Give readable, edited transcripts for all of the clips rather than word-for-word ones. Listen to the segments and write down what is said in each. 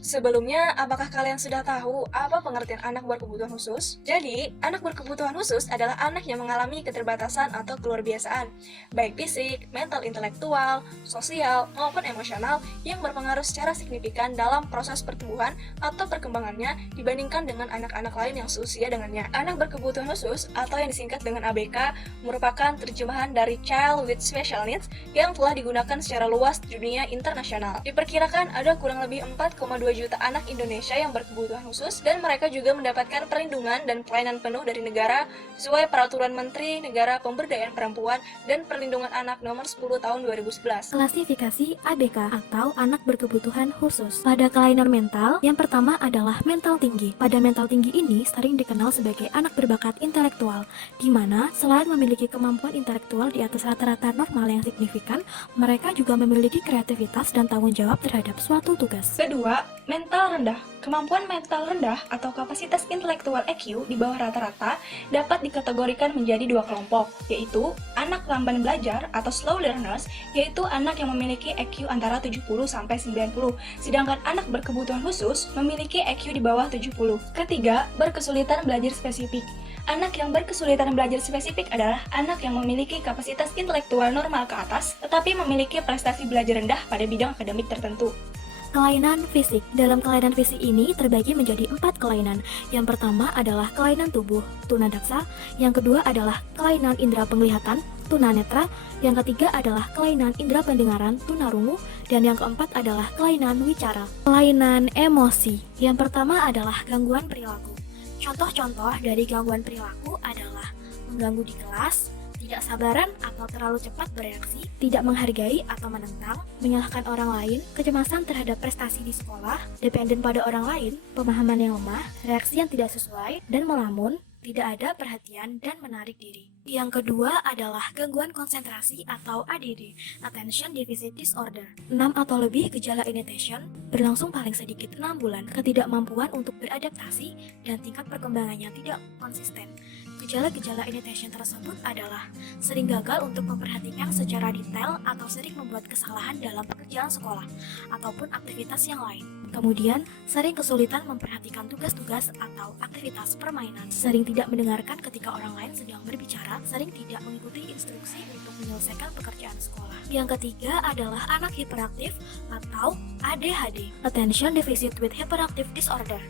Sebelumnya, apakah kalian sudah tahu apa pengertian anak berkebutuhan khusus? Jadi, anak berkebutuhan khusus adalah anak yang mengalami keterbatasan atau keluarbiasaan, baik fisik, mental intelektual, sosial, maupun emosional yang berpengaruh secara signifikan dalam proses pertumbuhan atau perkembangannya dibandingkan dengan anak-anak lain yang seusia dengannya. Anak berkebutuhan khusus atau yang disingkat dengan ABK merupakan terjemahan dari Child with Special Needs yang telah digunakan secara luas di dunia internasional. Diperkirakan ada kurang lebih 4,2 juta anak Indonesia yang berkebutuhan khusus dan mereka juga mendapatkan perlindungan dan pelayanan penuh dari negara sesuai Peraturan Menteri Negara Pemberdayaan Perempuan dan Perlindungan Anak Nomor 10 Tahun 2011. Klasifikasi ABK atau anak berkebutuhan khusus. Pada kelainan mental, yang pertama adalah mental tinggi. Pada mental tinggi ini sering dikenal sebagai anak berbakat intelektual, di mana selain memiliki kemampuan intelektual di atas rata-rata normal yang signifikan, mereka juga memiliki kreativitas dan tanggung jawab terhadap suatu tugas. Kedua, mental rendah. Kemampuan mental rendah atau kapasitas intelektual EQ di bawah rata-rata dapat dikategorikan menjadi dua kelompok, yaitu anak lamban belajar atau slow learners, yaitu anak yang memiliki EQ antara 70 sampai 90, sedangkan anak berkebutuhan khusus memiliki EQ di bawah 70. Ketiga, berkesulitan belajar spesifik. Anak yang berkesulitan belajar spesifik adalah anak yang memiliki kapasitas intelektual normal ke atas, tetapi memiliki prestasi belajar rendah pada bidang akademik tertentu. Kelainan fisik. Dalam kelainan fisik ini terbagi menjadi 4 kelainan. Yang pertama adalah kelainan tubuh, tunadaksa. Yang kedua adalah kelainan indera penglihatan, tunanetra. Yang ketiga adalah kelainan indera pendengaran, tunarungu. Dan yang keempat adalah kelainan wicara. Kelainan emosi. Yang pertama adalah gangguan perilaku. Contoh-contoh dari gangguan perilaku adalah mengganggu di kelas, tidak sabaran atau terlalu cepat bereaksi, tidak menghargai atau menentang, menyalahkan orang lain, kecemasan terhadap prestasi di sekolah, dependen pada orang lain, pemahaman yang lemah, reaksi yang tidak sesuai, dan melamun, tidak ada perhatian dan menarik diri. Yang kedua adalah gangguan konsentrasi atau ADD, Attention Deficit Disorder. 6 atau lebih gejala inattention berlangsung paling sedikit 6 bulan, ketidakmampuan untuk beradaptasi, dan tingkat perkembangannya tidak konsisten. Gejala-gejala inattention tersebut adalah sering gagal untuk memperhatikan secara detail atau sering membuat kesalahan dalam pekerjaan sekolah ataupun aktivitas yang lain. Kemudian, sering kesulitan memperhatikan tugas-tugas atau aktivitas permainan. Sering tidak mendengarkan ketika orang lain sedang berbicara, sering tidak mengikuti instruksi untuk menyelesaikan pekerjaan sekolah. Yang ketiga adalah anak hiperaktif atau ADHD, Attention Deficit with Hyperactive Disorder.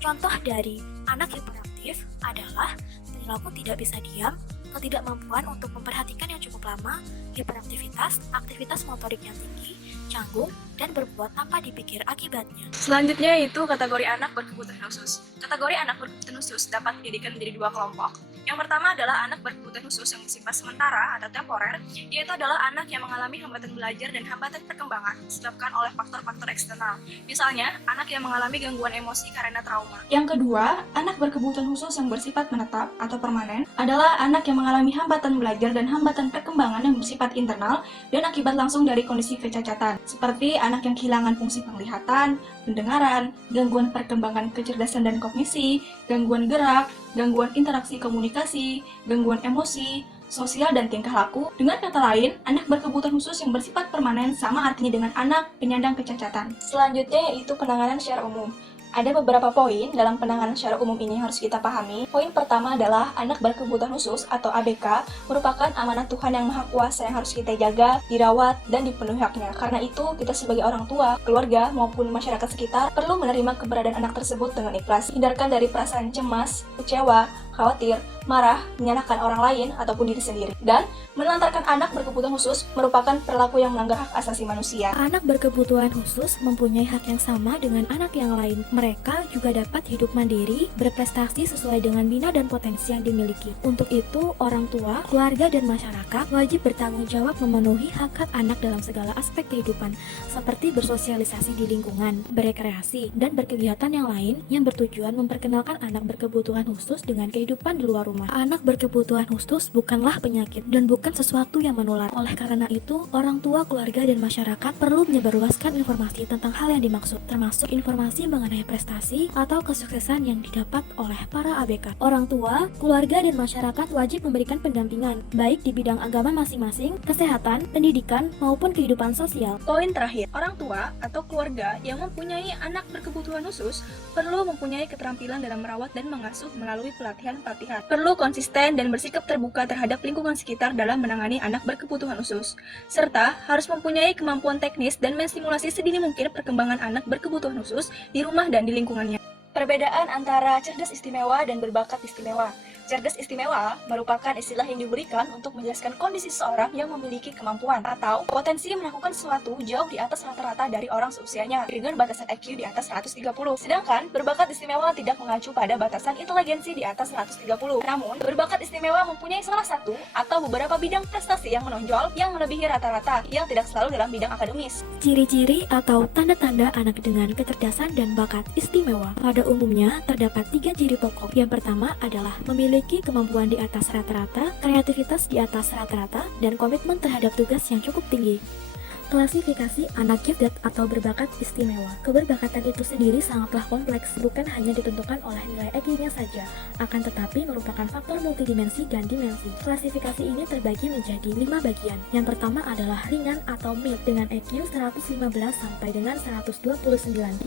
Contoh dari anak hiperaktif adalah perilaku tidak bisa diam, ketidakmampuan untuk memperhatikan yang cukup lama, hiperaktivitas, aktivitas motorik yang tinggi, canggung, dan berbuat tanpa dipikir akibatnya. Selanjutnya yaitu kategori anak berkebutuhan khusus. Kategori anak berkebutuhan khusus dapat dijadikan menjadi dua kelompok. Yang pertama adalah anak berkebutuhan khusus yang bersifat sementara atau temporer, yaitu adalah anak yang mengalami hambatan belajar dan hambatan perkembangan disebabkan oleh faktor-faktor eksternal. Misalnya, anak yang mengalami gangguan emosi karena trauma. Yang kedua, anak berkebutuhan khusus yang bersifat menetap atau permanen adalah anak yang mengalami hambatan belajar dan hambatan perkembangan yang bersifat internal dan akibat langsung dari kondisi kecacatan, seperti anak yang kehilangan fungsi penglihatan, pendengaran, gangguan perkembangan kecerdasan dan kognisi, gangguan gerak, gangguan interaksi komunikasi, gangguan emosi, sosial, dan tingkah laku. Dengan kata lain, anak berkebutuhan khusus yang bersifat permanen sama artinya dengan anak penyandang kecacatan. Selanjutnya yaitu penanganan secara umum. Ada beberapa poin dalam penanganan secara umum ini yang harus kita pahami. Poin pertama adalah anak berkebutuhan khusus atau ABK merupakan amanah Tuhan yang Maha Kuasa yang harus kita jaga, dirawat, dan dipenuhi haknya. Karena itu, kita sebagai orang tua, keluarga, maupun masyarakat sekitar perlu menerima keberadaan anak tersebut dengan ikhlas. Hindarkan dari perasaan cemas, kecewa, khawatir, marah, menyalahkan orang lain ataupun diri sendiri. Dan menelantarkan anak berkebutuhan khusus merupakan perilaku yang melanggar hak asasi manusia. Anak berkebutuhan khusus mempunyai hak yang sama dengan anak yang lain. Mereka juga dapat hidup mandiri, berprestasi sesuai dengan minat dan potensi yang dimiliki. Untuk itu, orang tua, keluarga, dan masyarakat wajib bertanggung jawab memenuhi hak-hak anak dalam segala aspek kehidupan, seperti bersosialisasi di lingkungan, berekreasi, dan berkegiatan yang lain yang bertujuan memperkenalkan anak berkebutuhan khusus dengan kehidupan di luar rumah. Anak berkebutuhan khusus bukanlah penyakit dan bukan sesuatu yang menular. Oleh karena itu, orang tua, keluarga, dan masyarakat perlu menyebarluaskan informasi tentang hal yang dimaksud, termasuk informasi mengenai prestasi atau kesuksesan yang didapat oleh para ABK. Orang tua, keluarga, dan masyarakat wajib memberikan pendampingan, baik di bidang agama masing-masing, kesehatan, pendidikan, maupun kehidupan sosial. Poin terakhir, orang tua atau keluarga yang mempunyai anak berkebutuhan khusus perlu mempunyai keterampilan dalam merawat dan mengasuh melalui pelatihan-pelatihan. Perlu konsisten dan bersikap terbuka terhadap lingkungan sekitar dalam menangani anak berkebutuhan khusus, serta harus mempunyai kemampuan teknis dan menstimulasi sedini mungkin perkembangan anak berkebutuhan khusus di rumah dan di lingkungannya. Perbedaan antara cerdas istimewa dan berbakat istimewa. Cerdas istimewa merupakan istilah yang diberikan untuk menjelaskan kondisi seseorang yang memiliki kemampuan atau potensi melakukan sesuatu jauh di atas rata-rata dari orang seusianya dengan batasan IQ di atas 130. Sedangkan berbakat istimewa tidak mengacu pada batasan inteligensi di atas 130. Namun, berbakat istimewa mempunyai salah satu atau beberapa bidang prestasi yang menonjol yang melebihi rata-rata yang tidak selalu dalam bidang akademis. Ciri-ciri atau tanda-tanda anak dengan kecerdasan dan bakat istimewa. Pada umumnya, terdapat 3 ciri pokok. Yang pertama adalah memiliki kemampuan di atas rata-rata, kreativitas di atas rata-rata, dan komitmen terhadap tugas yang cukup tinggi. Klasifikasi anak gifted atau berbakat istimewa. Keberbakatan itu sendiri sangatlah kompleks, bukan hanya ditentukan oleh nilai IQ-nya saja, akan tetapi merupakan faktor multidimensi dan dimensi. Klasifikasi ini terbagi menjadi 5 bagian. Yang pertama adalah ringan atau mid dengan IQ 115 sampai dengan 129.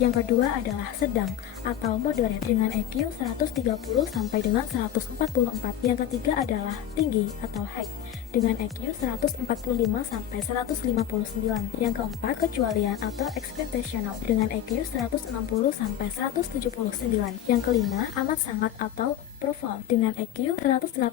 Yang kedua adalah sedang atau moderate dengan IQ 130 sampai dengan 144. Yang ketiga adalah tinggi atau high dengan IQ 145 sampai 159. Yang keempat, kecualian atau expectational dengan IQ 160 sampai 179. Yang kelima, amat sangat atau profound dengan IQ 180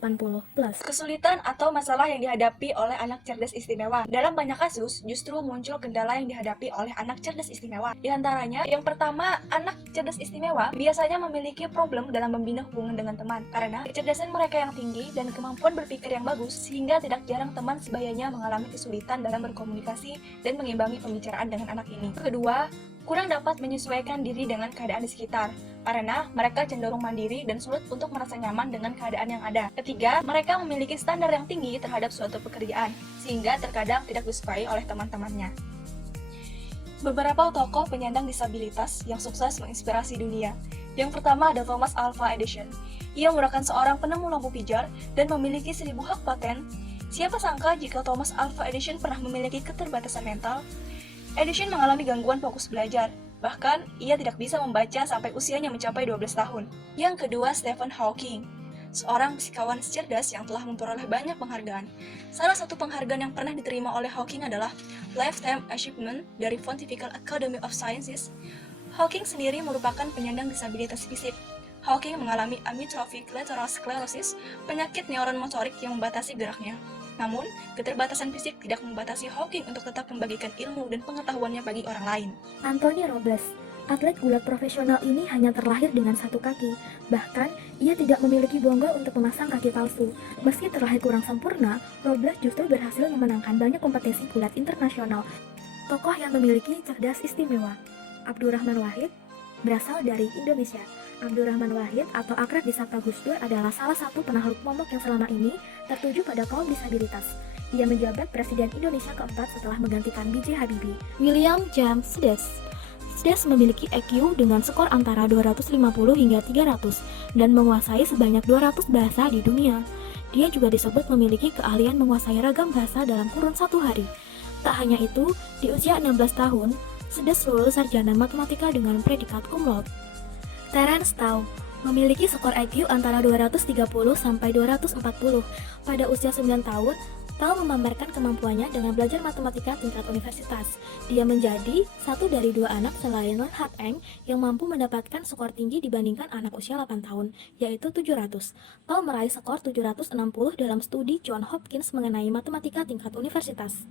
plus. Kesulitan atau masalah yang dihadapi oleh anak cerdas istimewa. Dalam banyak kasus, justru muncul kendala yang dihadapi oleh anak cerdas istimewa. Di antaranya, yang pertama, anak cerdas istimewa biasanya memiliki problem dalam membina hubungan dengan teman karena kecerdasan mereka yang tinggi dan kemampuan berpikir yang bagus sehingga tidak jarang teman sebayanya mengalami kesulitan dalam berkomunikasi dan mengimbangi pembicaraan dengan anak ini. Kedua, kurang dapat menyesuaikan diri dengan keadaan di sekitar, karena mereka cenderung mandiri dan sulit untuk merasa nyaman dengan keadaan yang ada. Ketiga, mereka memiliki standar yang tinggi terhadap suatu pekerjaan, sehingga terkadang tidak disukai oleh teman-temannya. Beberapa tokoh penyandang disabilitas yang sukses menginspirasi dunia. Yang pertama ada Thomas Alva Edison. Ia merupakan seorang penemu lampu pijar dan memiliki 1000 hak paten. Siapa sangka jika Thomas Alva Edison pernah memiliki keterbatasan mental? Edison mengalami gangguan fokus belajar, bahkan ia tidak bisa membaca sampai usianya mencapai 12 tahun. Yang kedua, Stephen Hawking, seorang fisikawan cerdas yang telah memperoleh banyak penghargaan. Salah satu penghargaan yang pernah diterima oleh Hawking adalah Lifetime Achievement dari Pontifical Academy of Sciences. Hawking sendiri merupakan penyandang disabilitas fisik. Hawking mengalami amyotrophic lateral sclerosis, penyakit neuron motorik yang membatasi geraknya. Namun, keterbatasan fisik tidak membatasi Hawking untuk tetap membagikan ilmu dan pengetahuannya bagi orang lain. Anthony Robles, atlet gulat profesional ini hanya terlahir dengan 1 kaki. Bahkan, ia tidak memiliki bongga untuk memasang kaki palsu. Meski terlahir kurang sempurna, Robles justru berhasil memenangkan banyak kompetisi gulat internasional. Tokoh yang memiliki cerdas istimewa. Abdurrahman Wahid berasal dari Indonesia. Abdurrahman Wahid atau akrab disapa Gus Dur adalah salah satu penakluk momok yang selama ini tertuju pada kaum disabilitas. Ia menjabat Presiden Indonesia keempat setelah menggantikan B.J. Habibie. William James Sdes. Sdes memiliki IQ dengan skor antara 250 hingga 300 dan menguasai sebanyak 200 bahasa di dunia. Dia juga disebut memiliki keahlian menguasai ragam bahasa dalam kurun 1 hari. Tak hanya itu, di usia 16 tahun, Sdes lulus sarjana matematika dengan predikat cum laude. Terence Tao memiliki skor IQ antara 230 sampai 240. Pada usia 9 tahun, Tao memamerkan kemampuannya dengan belajar matematika tingkat universitas. Dia menjadi satu dari 2 anak selain Len Hat Eng yang mampu mendapatkan skor tinggi dibandingkan anak usia 8 tahun, yaitu 700. Tao meraih skor 760 dalam studi Johns Hopkins mengenai matematika tingkat universitas.